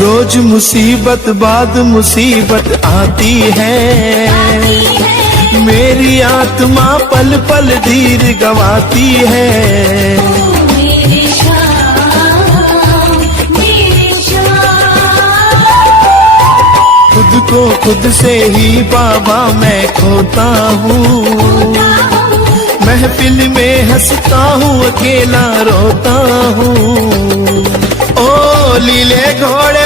रोज मुसीबत बाद मुसीबत आती है, मेरी आत्मा पल पल धीर गवाती है। खुद को खुद से ही बाबा मैं खोता हूँ, महफिल में हंसता हूँ अकेला रोता हूँ। ओ लीले घोड़े